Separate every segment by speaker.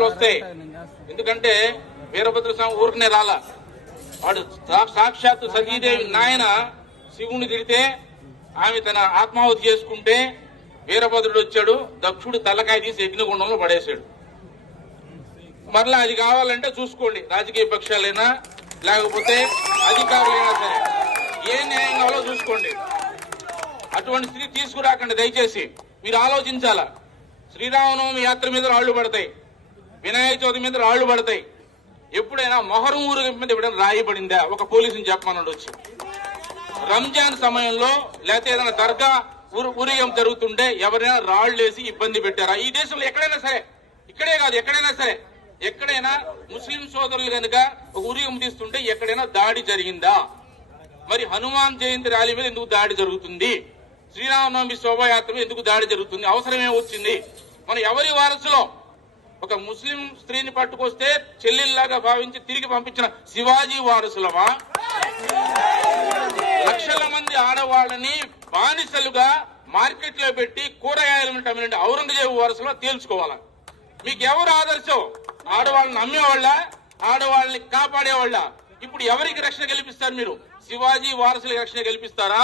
Speaker 1: ఇబ్బందులు వస్తాయి. ఎందుకంటే వీరభద్ర స్వామి ఊరికనే రాలా. వాడు సాక్షాత్ సాక్షాత్తు సతీదేవి నాయన శివుని తిడితే ఆమె తన ఆత్మాహుతి చేసుకుంటే వీరభద్రుడు వచ్చాడు దక్షుడు తలకాయ తీసి యజ్ఞగుండంలో పడేశాడు. మరలా అది కావాలంటే చూసుకోండి రాజకీయ పక్షాలైనా లేకపోతే అధికారులైనా సరే. ఏ న్యాయం కావాలో చూసుకోండి. అటువంటి స్త్రీ తీసుకురాకండి దయచేసి. మీరు ఆలోచించాలా? శ్రీరామనవమి యాత్ర మీద రాళ్ళు పడతాయి. వినాయక చవితి మీద రాళ్ళు పడతాయి. ఎప్పుడైనా మొహరం ఊరేగింపు మీద ఎప్పుడైనా రాయి పడిందా? ఒక పోలీసుని చెప్పమన్నాడు వచ్చి రంజాన్ సమయంలో లేకపోతే ఏదైనా దర్గా ఊరు- ఊరేగింపు జరుగుతుంటే ఎవరైనా రాళ్ళు వేసి ఇబ్బంది పెట్టారా? ఈ దేశంలో ఎక్కడైనా సరే ఇక్కడే కాదు ఎక్కడైనా సరే ఎక్కడైనా ముస్లిం సోదరులు కనుక ఒక ఊరేగింపు తీస్తుంటే ఎక్కడైనా దాడి జరిగిందా? మరి హనుమాన్ జయంతి ర్యాలీ మీద ఎందుకు దాడి జరుగుతుంది? శ్రీరామనవమి శోభాయాత్ర ఎందుకు దాడి జరుగుతుంది? అవసరమే వచ్చింది? మనం ఎవరి వారసులో ఒక ముస్లిం స్త్రీని పట్టుకొస్తే చెల్లెల్లాగా భావించి తిరిగి పంపించిన శివాజీ వారసులమా? లక్షల మంది ఆడవాళ్ళని బానిసలుగా మార్కెట్లో పెట్టి కూరగాయలను అమ్మిన ఔరంగజేబు వారసులో తేల్చుకోవాలా? మీకు ఎవరు ఆదర్శం? ఆడవాళ్ళని నమ్మేవాళ్ళ? ఆడవాళ్ళని కాపాడేవాళ్ళ? ఇప్పుడు ఎవరికి రక్షణ కల్పిస్తారు మీరు? శివాజీ వారసులకు రక్షణ కల్పిస్తారా?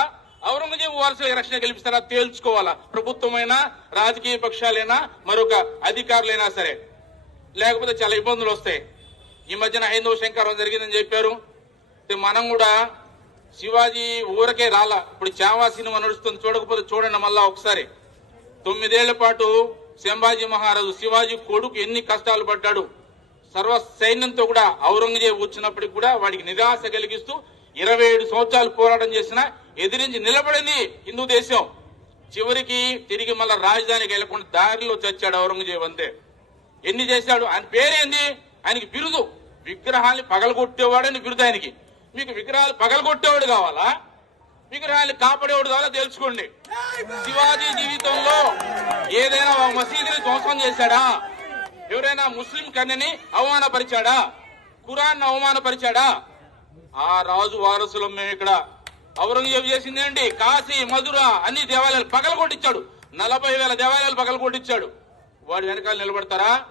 Speaker 1: ఔరంగజేబు వారసులకు రక్షణ గెలిపిస్తారా తేల్చుకోవాలా? ప్రభుత్వమైనా రాజకీయ పక్షాలైనా మరొక అధికారులైనా సరే. లేకపోతే చాలా ఇబ్బందులు వస్తాయి. ఈ మధ్యన హైందవ శంకరం జరిగిందని చెప్పారు. మనం కూడా శివాజీ ఊరకే రాలా. ఇప్పుడు చావా సినిమా నడుస్తుంది. చూడకపోతే చూడండి మళ్ళా ఒకసారి. తొమ్మిదేళ్ళ పాటు సంభాజీ మహారాజు శివాజీ కొడుకు ఎన్ని కష్టాలు పడ్డాడు. సర్వ సైన్యంతో కూడా ఔరంగజేబు వచ్చినప్పటికి కూడా వాడికి నిరాశ కలిగిస్తూ ఇరవై ఏడు సంవత్సరాలు పోరాటం చేసిన ఎదిరించి నిలబడింది హిందూ దేశం. చివరికి తిరిగి మళ్ళా రాజధానికి వెళ్ళకుండా దారిలో చచ్చాడు ఔరంగజేబు అంతే. ఎన్ని చేశాడు? ఆయన పేరేంది? ఆయనకి బిరుదు. విగ్రహాన్ని పగలగొట్టేవాడని బిరుదు ఆయనకి. మీకు విగ్రహాలు పగలగొట్టేవాడు కావాలా? విగ్రహాన్ని కాపాడేవాడు కావాలా తెలుసుకోండి. శివాజీ జీవితంలో ఏదైనా మసీదుని ధ్వంసం చేశాడా? ఎవరైనా ముస్లిం కన్యని అవమానపరిచాడా? ఖురాన్ అవమానపరిచాడా? ఆ రాజు వారసులం మేము ఇక్కడ ఔరంగజేబు చేసింది ఏంటి? కాశీ మధుర అన్ని దేవాలయాలు పగలగొట్టించాడు. నలభై వేల దేవాలయాలు పగలగొట్టించాడు. వాడు వెనకాల నిలబడతారా?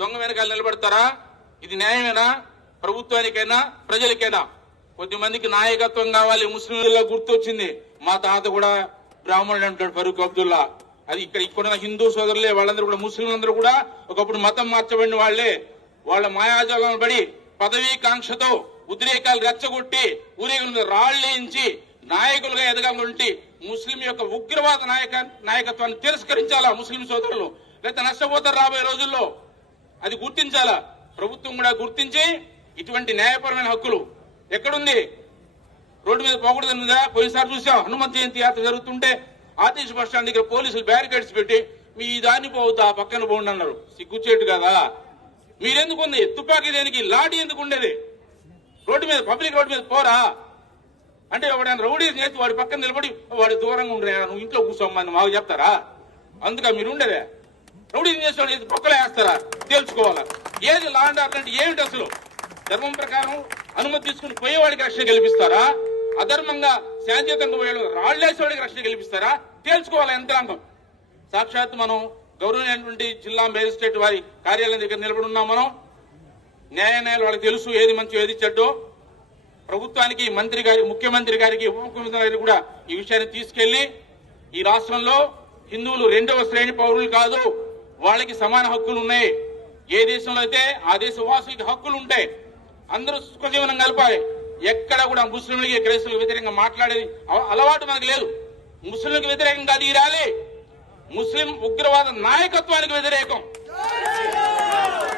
Speaker 1: దొంగ వెనకాల నిలబడతారా? ఇది న్యాయమేనా? ప్రభుత్వానికైనా? ప్రజలకైనా? కొద్ది మందికి నాయకత్వం కావాలి ముస్లింలలో గుర్తొచ్చింది మా తాత కూడా బ్రాహ్మణుడు అంటాడు ఫరూక్ అబ్దుల్లా. అది ఇక్కడ ఇక్కడ హిందూ సోదరులే వాళ్ళందరూ కూడా ముస్లింలందరూ కూడా ఒకప్పుడు మతం మార్చబడిన వాళ్ళే వాళ్ళ మాయాజాలను పడి పదవీ కాంక్షతో ఉద్రేకాలు రెచ్చగొట్టి ఊరేగుల మీద రాళ్ళేయించి నాయకులుగా ఎదగాలంటే ముస్లిం యొక్క ఉగ్రవాద నాయక నాయకత్వాన్ని తిరస్కరించాలా ముస్లిం సోదరులు? లేకపోతే నష్టపోతారు రాబోయే రోజుల్లో? అది గుర్తించాలా? ప్రభుత్వం కూడా గుర్తించి ఇటువంటి న్యాయపరమైన హక్కులు ఎక్కడుంది? రోడ్డు మీద పోకూడదు ఉందా? పోయినసారి చూసాం హనుమత్ జయంతి యాత్ర జరుగుతుంటే ఆర్టీసీ బస్ స్టాండ్ దగ్గర పోలీసులు బ్యారికేడ్స్ పెట్టి మీ దాన్ని పోవద్దు ఆ పక్కన పోండి అన్నారు. సిగ్గుచేటు కదా? మీరెందుకు ఉంది? తుపాకీ దేనికి? లాఠీ ఎందుకు ఉండేది? రోడ్డు మీద పబ్లిక్ రోడ్డు మీద పోరా. అంటే ఎవడైనా రౌడీ చేసి వాడి పక్కన నిలబడి వాడు దూరంగా ఉండరే నువ్వు ఇంట్లో కూర్చోమని మాకు చెప్తారా? అందుక మీరు ఉండేదే. రౌడీ చేసేవాడు పక్కలో వేస్తారా? తేల్చుకోవాలా? ఏది లా అండ్ ఆర్డర్ అంటే ఏమిటి అసలు? ధర్మం ప్రకారం అనుమతి తీసుకుని పోయేవాడికి రక్షణ కల్పిస్తారా? అధర్మంగా శాంతియుతంగా పోయేవాడు రాళ్ళేసేవాడికి రక్షణ కల్పిస్తారా? తేల్చుకోవాలి? యంత్రాంగం సాక్షాత్ మనం గౌరవమైనటువంటి జిల్లా మేజిస్ట్రేట్ వారి కార్యాలయం దగ్గర నిలబడి ఉన్నాం మనం. న్యాయన్యాయాలు వాళ్ళకి తెలుసు ఏది మంచి ఏది చెడ్డో. ప్రభుత్వానికి మంత్రి గారి ముఖ్యమంత్రి గారికి ఉప ముఖ్యమంత్రి గారికి కూడా ఈ విషయాన్ని తీసుకెళ్ళి ఈ రాష్ట్రంలో హిందువులు రెండవ శ్రేణి పౌరులు కాదు వాళ్ళకి సమాన హక్కులు ఉన్నాయి. ఏ దేశంలో అయితే ఆ దేశ వాసులకి హక్కులు ఉంటాయి అందరూ సుఖజీవనం కలపాలి ఎక్కడ కూడా ముస్లింలకి క్రైస్తవులకు వ్యతిరేకంగా మాట్లాడేది అలవాటు మనకు లేదు. ముస్లింలకు వ్యతిరేకంగా అది ముస్లిం ఉగ్రవాద నాయకత్వానికి వ్యతిరేకం.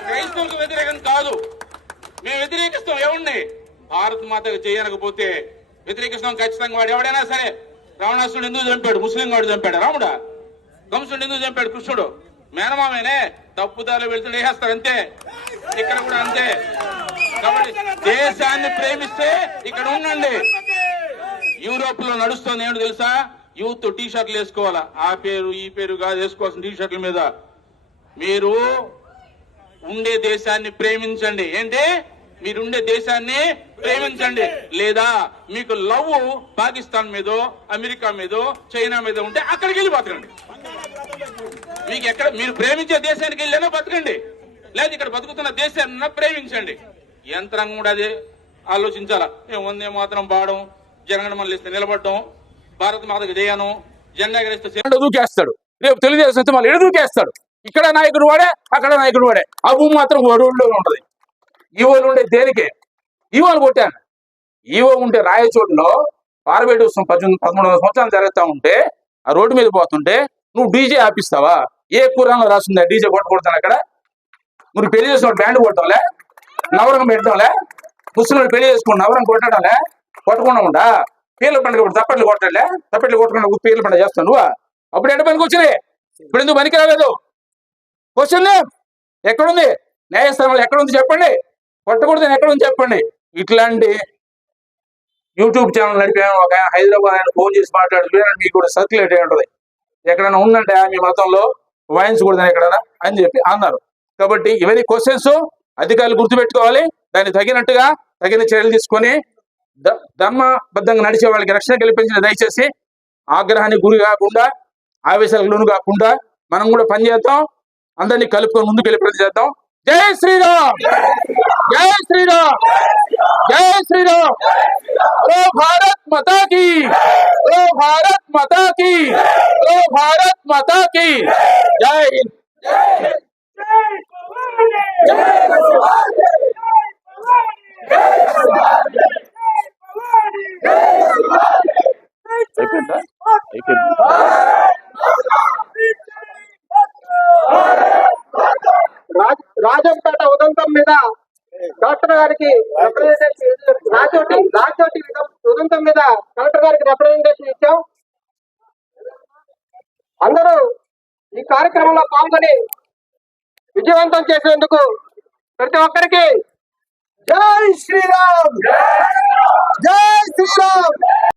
Speaker 1: క్రైస్తవులకు వ్యతిరేకం కాదు. మేము వ్యతిరేకిస్తాం ఎవరిని? భారత్ మాతకు చేయనకపోతే వ్యతిరేకిస్తాం ఖచ్చితంగా వాడు ఎవడైనా సరే. రావణాసుడు ఎందుకు చంపాడు ముస్లిం వాడు చంపాడు. రాముడా? కంసుడు ఎందుకు చంపాడు కృష్ణుడు. మేనమామేనే? తప్పుదారులు వెళ్తుండే వేసేస్తారు అంతే. ఇక్కడ కూడా అంతే. కాబట్టి దేశాన్ని ప్రేమిస్తే ఇక్కడ ఉండండి. యూరోప్లో నడుస్తుంది ఏమిటి తెలుసా? యూత్ టీ షర్ట్లు వేసుకోవాలా? ఆ పేరు ఈ పేరు కాదు వేసుకోవాల్సిన టీ షర్ట్ల మీద. మీరు ఉండే దేశాన్ని ప్రేమించండి. ఏంటి? మీరుండే దేశాన్ని ప్రేమించండి. లేదా మీకు లవ్ పాకిస్తాన్ మీదో అమెరికా మీదో చైనా మీద ఉంటే అక్కడికి వెళ్ళి బతకండి. మీకు ఎక్కడ మీరు ప్రేమించే దేశానికి వెళ్ళినా బతకండి.
Speaker 2: లేదు ఇక్కడ బతుకుతున్న దేశాన్ని ప్రేమించండి. యంత్రాంగం కూడా అదే ఆలోచించాలా? మేము వందే మాత్రం పాడడం జనగణ మళ్ళీ నిలబడడం భారత మాతకు జయను జెండా ఎగరేస్తే
Speaker 1: దూకేస్తాడు. రేపు తెలుగుదేశం వస్తే మళ్ళీ దూకేస్తాడు. ఇక్కడ నాయకుడు వాడే అక్కడ నాయకుడు వాడే. ఆ భూమి మాత్రం వరువుల్లో ఉంటది. ఈవోలు ఉండే దేనికే? ఈవోలు కొట్టాను. ఈవో ఉంటే రాయచోటులో పార్వేటి ఉత్సవం పద్దెనిమిది పదమూడు వందల సంవత్సరాలు జరుగుతూ ఉంటే ఆ రోడ్డు మీద పోతుంటే నువ్వు డీజే ఆపిస్తావా? ఏ కూరంలో రాసిందా? డీజే కొట్టకూడతాను అక్కడ. నువ్వు పెళ్ళి చేసుకున్న బ్యాండ్ కొట్టడంలే నవరంగం పెట్టడంలే ముస్లింలు పెళ్ళి చేసుకుని నవరం కొట్టడంలే కొట్టకుండా ఉంటా. పీర్ల పండుగ ఇప్పుడు తప్పట్లు కొట్టలే. తప్పట్లు కొట్టకుండా పీర్ల పండుగ చేస్తాను నువ్వా? అప్పుడు ఎక్కడ పనికి వచ్చినాయి? ఇప్పుడు ఎందుకు పనికి రాలేదు? క్వశ్చన్ ఎక్కడుంది? న్యాయస్థానంలో ఎక్కడుంది చెప్పండి. కొట్టకూడదు ఎక్కడుంది చెప్పండి. ఇట్లాంటి యూట్యూబ్ ఛానల్ నడిపే ఒక ఆయన హైదరాబాద్ ఆయన ఫోన్ చేసి మాట్లాడు మీకు కూడా సర్క్యులేట్ అయి ఉంటుంది. ఎక్కడైనా ఉందంటే మీ మతంలో వాయించకూడదని ఎక్కడైనా అని చెప్పి అన్నారు. కాబట్టి ఇవన్నీ క్వశ్చన్స్ అధికారులు గుర్తుపెట్టుకోవాలి. దాన్ని తగినట్టుగా తగిన చర్యలు తీసుకొని ధర్మబద్ధంగా నడిచే వాళ్ళకి రక్షణ కల్పించిన దయచేసి ఆగ్రహానికి గురి కాకుండా ఆవేశాలకు లోను కాకుండా మనం కూడా పనిచేద్దాం అందరినీ కలుపుకొని ముందుకు వెళ్ళి పనిచేద్దాం జై శ్రీరామ్! జై శ్రీరామ్! జై శ్రీరామ్! ఓ భారత్ మతాకి ఓ భారత్ మతాకి ఓ భారత్ మతా కి! జై!
Speaker 3: జై! జై! మీద డాక్టర్ గారికి రిప్రజెంటేషన్ రాజోటి రాజోటి ఉదంతం మీద కలెక్టర్ గారికి రిప్రజెంటేషన్ ఇచ్చాం. అందరూ ఈ కార్యక్రమంలో పాల్గొని విజయవంతం చేసేందుకు ప్రతి ఒక్కరికి జై శ్రీరామ్! జై శ్రీరామ్!